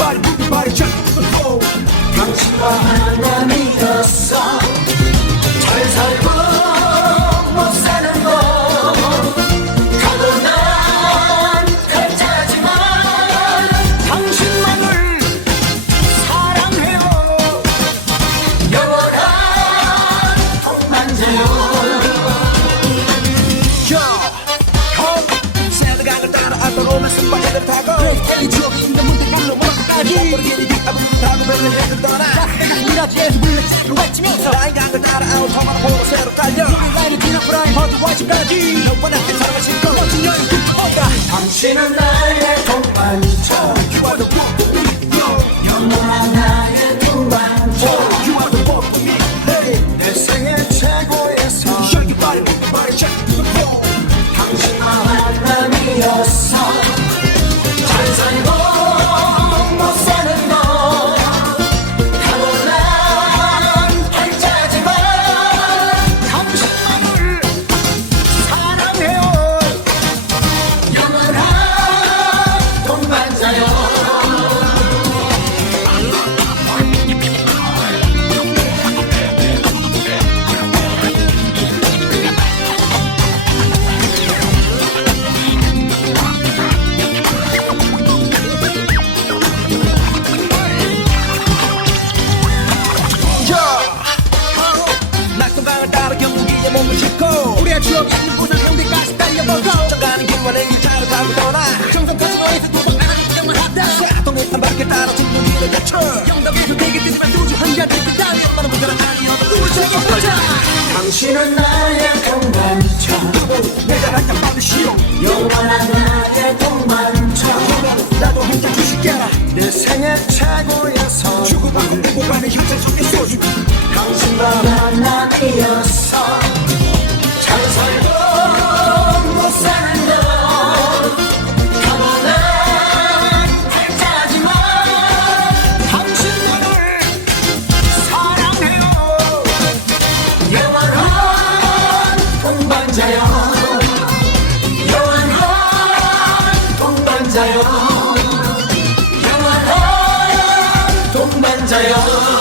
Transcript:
Everybody 벨을 타고. 이 추억이 있는 문득 불러와까지. 모르겠니 아무 타고 벨을 해서 떠나. 미라지에서 불렀지 외치면서. 나 인간들 따라 아웃 터마는 호로 새로 깔려. 우리 라인을 지나 프라이 버드 와이즈까지. 너와 나의 사랑을 신고. 멋진 여행 끝어가 당신은 나 우리의 추억이 있는 부산 홍대까지 달려보고 가는 길만에 일차를 타고 떠나 동반자 내가 날까 받으시오 영원한 나의 동반자 나도 한잔 주시게라. 내 생애 최고에서. 죽음하고 오고가는 현실 속의 소주 당신과 만 동반자요. 영원한 동반자요. 영원한 동반자요